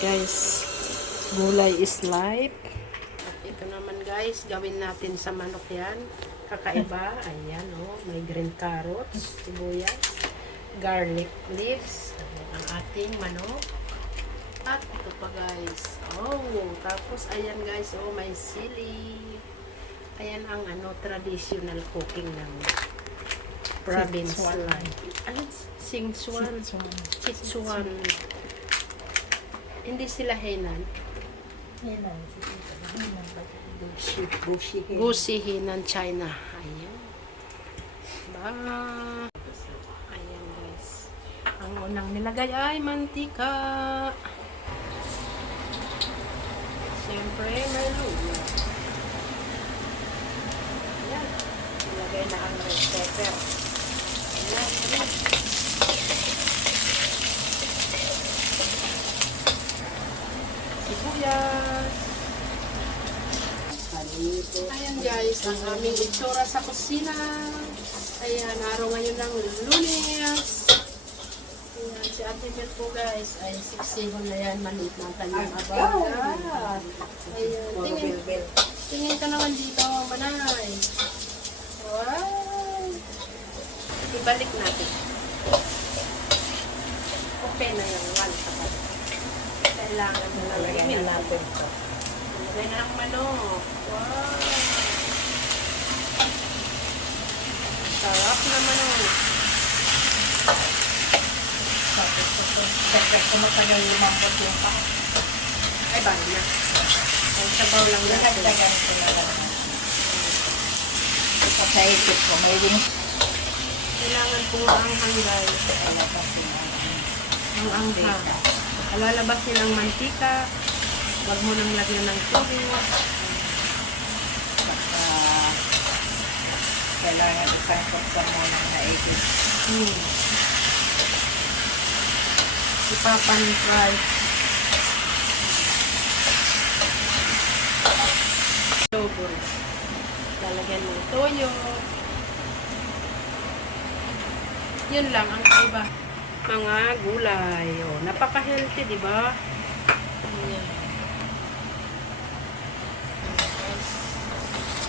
Guys, gulay is life. At ito naman guys, gawin natin sa manok yan. Kakaiba, ayan oh, may green carrots, sibuyas, garlic leaves, ayan, ang ating manok. At ito pa guys, oh, tapos ayan guys, oh, may sili. Ayan ang ano, traditional cooking ng province life. Ano? Sichuan. Sichuan. Hindi sila Henan. Henan. Gusi Henan, China. Ayan. Ba. Ayan guys. Ang unang nilagay ay mantika. Siyempre may luya. Ayan. Nilagay na ang red pepper. Ayan. Ayan. Sibuyas. Ayan guys, ang aming itsura sa kusina. Ayan, araw ngayon ng Lunes. Ayan, si Ate Bel po guys, ay siksihon na yan, maliit ng kanyang abang. Ayan, tingin ka naman dito, manay. Wow! Ibalik natin. Okay na yung one kapag. Kailangan mo na Lagyan natin ito. Lagay na ang manok. Wow! Sarap na manok. Tapos ito. Dagdag ko matagal lumambot yung pa. Ay, bali na. Ang sabaw lang natin. Dagdagan ko na lang. Pasaipit ko. May wings. Kailangan po ang hanggal. Ang anghang. Alalabasin ang mantika. Huwag mo nang lagyan ng tubig. Baka kailangan isang kopsa mo ng naigit. Ipapan-fry. Lobo. Lalagyan mo toyo. Yun lang ang iba. Mga gulay. Oh, napaka-healthy, di ba? Ayan.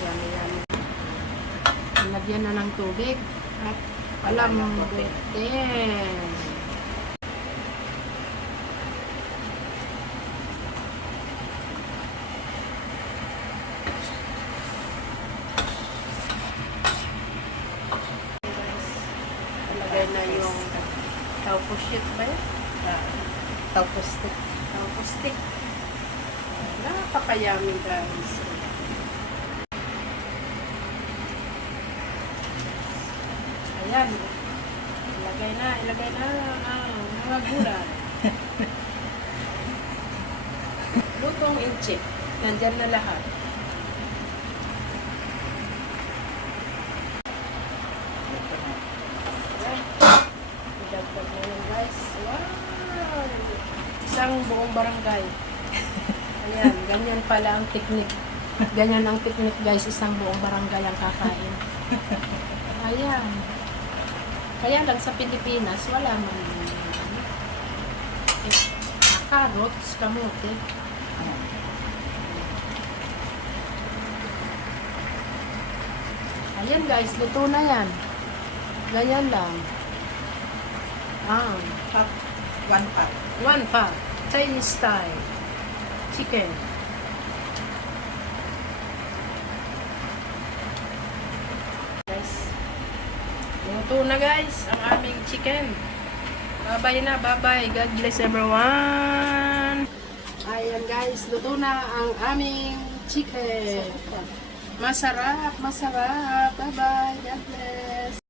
Yummy, yummy. Lagyan na ng tubig. At palambutin. Lagay na yung tofu sheet ba yun? Tapos Tofu stick. Napaka-yummy guys. Ayan. Ilagay na ang mga gulay. Lutong inchik. Nandyan na lahat. Idagdag na yun guys. Wow! Isang buong barangay. Ayan, ganyan pala ang technique. Ganyan ang technique guys, isang buong barangay ang kakain. Ayan. Kaya lang sa Pilipinas, wala man carrots, kamote. Ayan guys, luto na yan. Ganyan lang. one pot. One pot. Chinese style. Chicken. Guys. Luto na guys, ang aming chicken. Bye-bye na, bye-bye. God bless everyone. Ayan guys, luto na ang aming chicken. Masarap, masarap. Bye-bye. God bless.